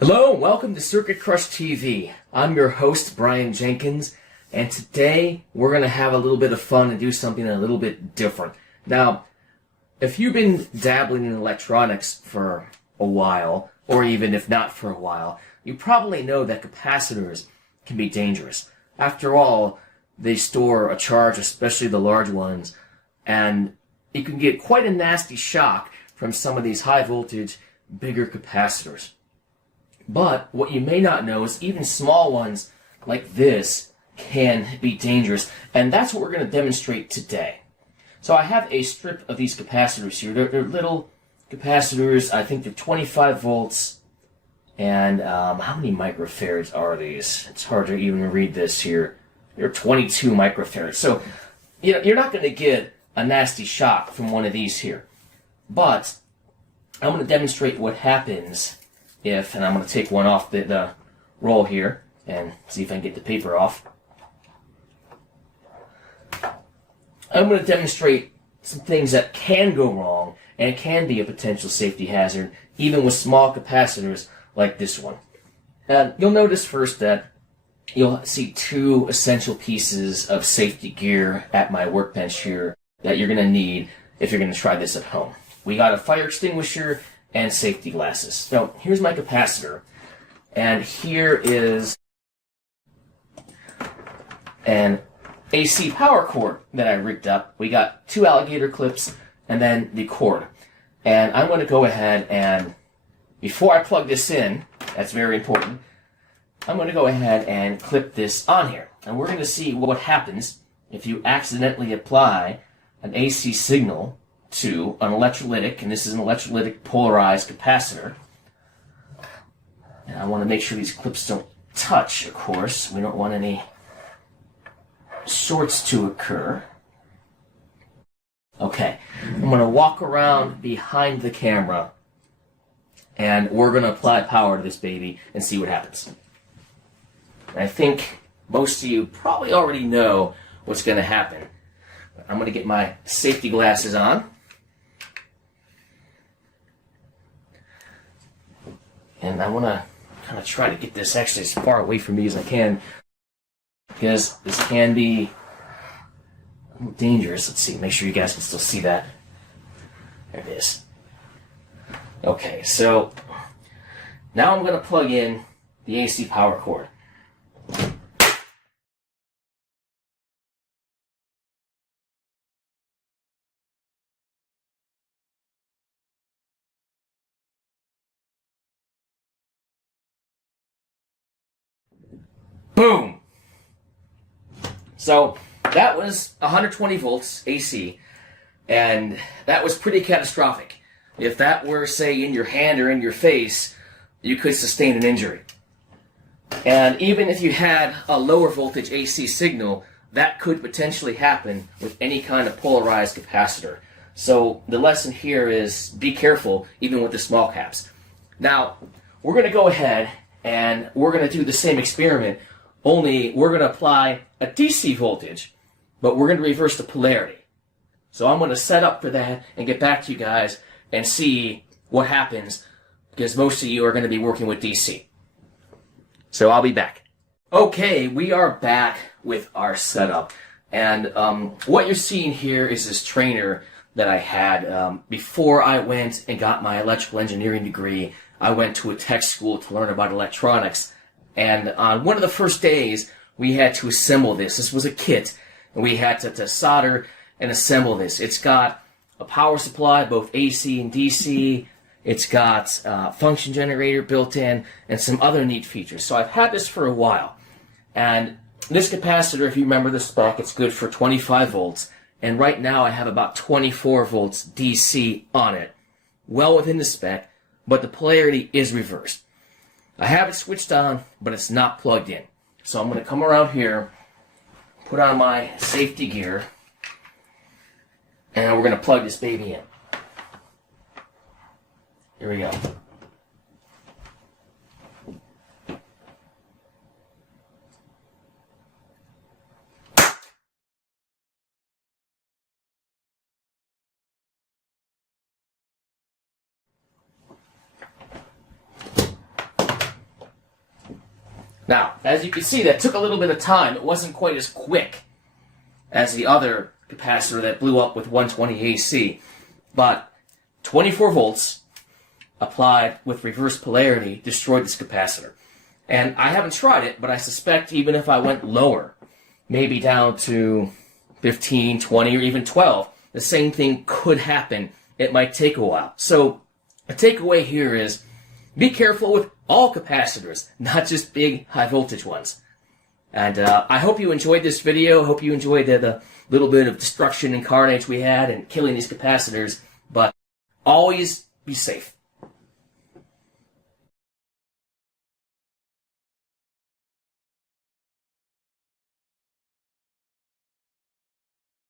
Hello and welcome to Circuit Crush TV. I'm your host, Brian Jenkins, and today we're going to have a little bit of fun and do something a little bit different. Now, if you've been dabbling in electronics for a while, or even if not for a while, you probably know that capacitors can be dangerous. After all, they store a charge, especially the large ones, and you can get quite a nasty shock from some of these high voltage, bigger capacitors. But what you may not know is even small ones like this can be dangerous, and that's what we're going to demonstrate today. So I have a strip of these capacitors here. They're little capacitors. I think they're 25 volts. And how many microfarads are these? It's hard to even read this here. They're 22 microfarads. So you're not going to get a nasty shock from one of these here. But I'm going to demonstrate what happens if, and I'm going to take one off the roll here and see if I can get the paper off. I'm going to demonstrate some things that can go wrong and can be a potential safety hazard, even with small capacitors like this one. You'll notice first that you'll see two essential pieces of safety gear at my workbench here that you're going to need if you're going to try this at home. We got a fire extinguisher and safety glasses. So here's my capacitor, and here is an AC power cord that I rigged up. We got two alligator clips and then the cord. And I'm going to go ahead and, before I plug this in, that's very important, I'm going to go ahead and clip this on here. And we're going to see what happens if you accidentally apply an AC signal to an electrolytic, and this is an electrolytic polarized capacitor. And I want to make sure these clips don't touch, of course. We don't want any shorts to occur. Okay, I'm going to walk around behind the camera, and we're going to apply power to this baby and see what happens. And I think most of you probably already know what's going to happen. I'm going to get my safety glasses on. And I want to kind of try to get this actually as far away from me as I can, because this can be a little dangerous. Let's see, make sure you guys can still see that. There it is. Okay, so now I'm going to plug in the AC power cord. Boom! So that was 120 volts AC, and that was pretty catastrophic. If that were, say, in your hand or in your face, you could sustain an injury. And even if you had a lower voltage AC signal, that could potentially happen with any kind of polarized capacitor. So the lesson here is be careful, even with the small caps. Now, we're going to go ahead and we're going to do the same experiment, only we're going to apply a DC voltage, but we're going to reverse the polarity. So I'm going to set up for that and get back to you guys and see what happens, because most of you are going to be working with DC. So I'll be back. Okay, we are back with our setup. And what you're seeing here is this trainer that I had. Before I went and got my electrical engineering degree, I went to a tech school to learn about electronics. And on one of the first days, we had to assemble this. This was a kit, and we had to solder and assemble this. It's got a power supply, both AC and DC. It's got a function generator built in, and some other neat features. So I've had this for a while. And this capacitor, if you remember the spec, it's good for 25 volts. And right now I have about 24 volts DC on it. Well within the spec, but the polarity is reversed. I have it switched on, but it's not plugged in. So I'm going to come around here, put on my safety gear, and we're going to plug this baby in. Here we go. Now, as you can see, that took a little bit of time. It wasn't quite as quick as the other capacitor that blew up with 120 AC. But 24 volts applied with reverse polarity destroyed this capacitor. And I haven't tried it, but I suspect even if I went lower, maybe down to 15, 20, or even 12, the same thing could happen. It might take a while. So the takeaway here is be careful with all capacitors, not just big high voltage ones. And I hope you enjoyed this video. I hope you enjoyed the little bit of destruction and carnage we had and killing these capacitors. But always be safe.